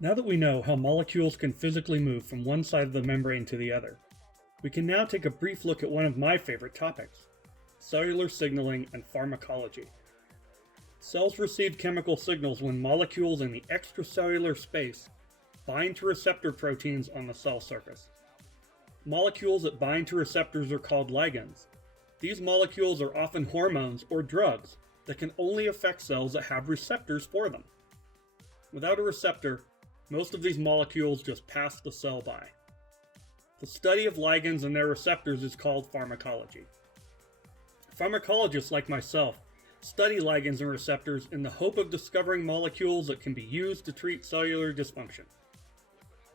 Now that we know how molecules can physically move from one side of the membrane to the other, we can now take a brief look at one of my favorite topics: cellular signaling and pharmacology. Cells receive chemical signals when molecules in the extracellular space bind to receptor proteins on the cell surface. Molecules that bind to receptors are called ligands. These molecules are often hormones or drugs that can only affect cells that have receptors for them. Without a receptor, most of these molecules just pass the cell by. The study of ligands and their receptors is called pharmacology. Pharmacologists like myself study ligands and receptors in the hope of discovering molecules that can be used to treat cellular dysfunction.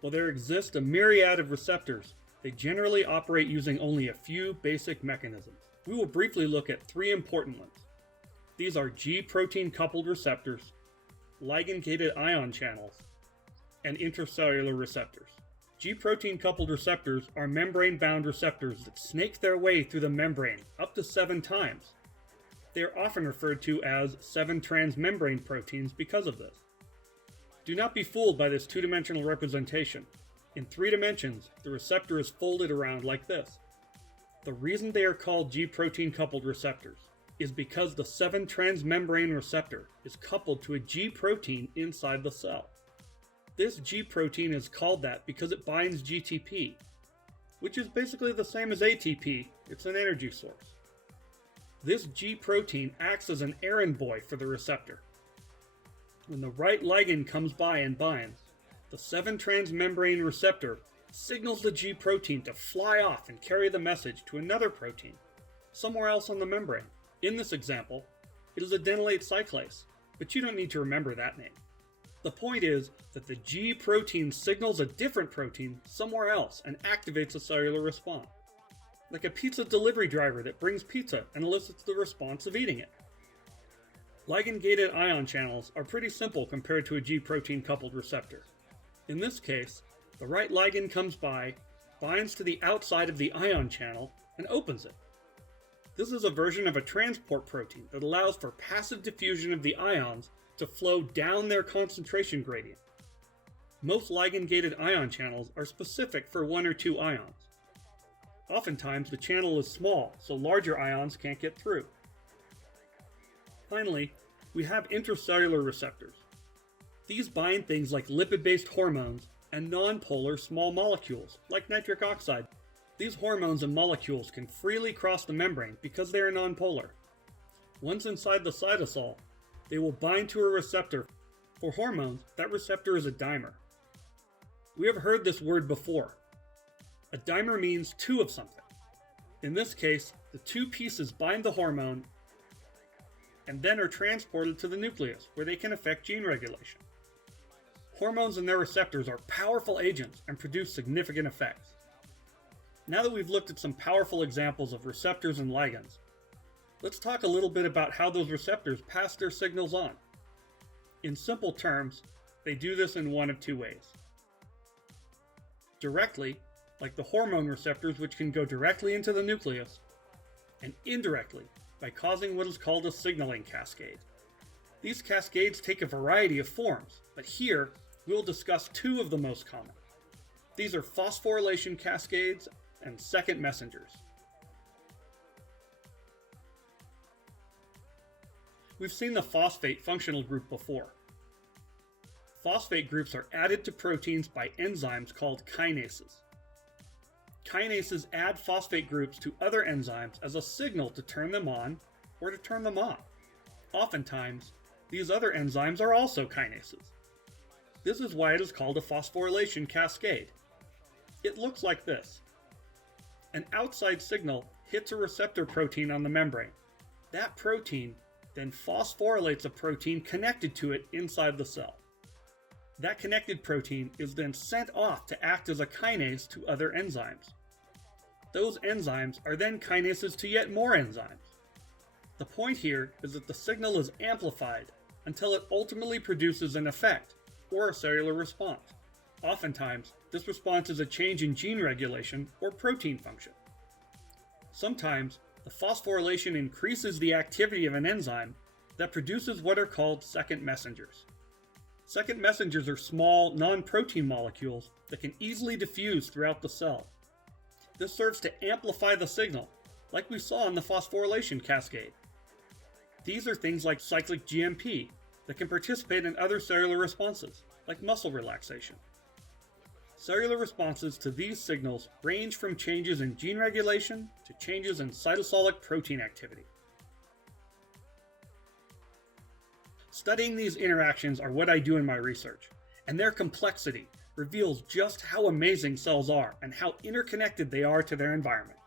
While there exist a myriad of receptors, they generally operate using only a few basic mechanisms. We will briefly look at three important ones. These are G-protein coupled receptors, ligand-gated ion channels, and intercellular receptors. G-protein coupled receptors are membrane-bound receptors that snake their way through the membrane up to 7 times. They are often referred to as 7 transmembrane proteins because of this. Do not be fooled by this two-dimensional representation. In 3 dimensions, the receptor is folded around like this. The reason they are called G-protein coupled receptors is because the 7 transmembrane receptor is coupled to a G protein inside the cell. This G protein is called that because it binds GTP, which is basically the same as ATP, it's an energy source. This G protein acts as an errand boy for the receptor. When the right ligand comes by and binds, the 7 transmembrane receptor signals the G protein to fly off and carry the message to another protein, somewhere else on the membrane. In this example, it is adenylate cyclase, but you don't need to remember that name. The point is that the G protein signals a different protein somewhere else and activates a cellular response. Like a pizza delivery driver that brings pizza and elicits the response of eating it. Ligand-gated ion channels are pretty simple compared to a G protein coupled receptor. In this case, the right ligand comes by, binds to the outside of the ion channel, and opens it. This is a version of a transport protein that allows for passive diffusion of the ions to flow down their concentration gradient. Most ligand-gated ion channels are specific for 1 or 2 ions. Oftentimes the channel is small, so larger ions can't get through. Finally, we have intercellular receptors. These bind things like lipid-based hormones and nonpolar small molecules, like nitric oxide. These hormones and molecules can freely cross the membrane because they are nonpolar. Once inside the cytosol, they will bind to a receptor. For hormones, that receptor is a dimer. We have heard this word before. A dimer means 2 of something. In this case, the 2 pieces bind the hormone and then are transported to the nucleus, where they can affect gene regulation. Hormones and their receptors are powerful agents and produce significant effects. Now that we've looked at some powerful examples of receptors and ligands, let's talk a little bit about how those receptors pass their signals on. In simple terms, they do this in one of 2 ways. Directly, like the hormone receptors, which can go directly into the nucleus, and indirectly, by causing what is called a signaling cascade. These cascades take a variety of forms, but here we'll discuss 2 of the most common. These are phosphorylation cascades and second messengers. We've seen the phosphate functional group before. Phosphate groups are added to proteins by enzymes called kinases. Kinases add phosphate groups to other enzymes as a signal to turn them on or to turn them off. Oftentimes, these other enzymes are also kinases. This is why it is called a phosphorylation cascade. It looks like this. An outside signal hits a receptor protein on the membrane. That protein then phosphorylates a protein connected to it inside the cell. That connected protein is then sent off to act as a kinase to other enzymes. Those enzymes are then kinases to yet more enzymes. The point here is that the signal is amplified until it ultimately produces an effect, or a cellular response. Oftentimes, this response is a change in gene regulation or protein function. Sometimes, the phosphorylation increases the activity of an enzyme that produces what are called second messengers. Second messengers are small, non-protein molecules that can easily diffuse throughout the cell. This serves to amplify the signal, like we saw in the phosphorylation cascade. These are things like cyclic GMP that can participate in other cellular responses, like muscle relaxation. Cellular responses to these signals range from changes in gene regulation to changes in cytosolic protein activity. Studying these interactions are what I do in my research, and their complexity reveals just how amazing cells are and how interconnected they are to their environment.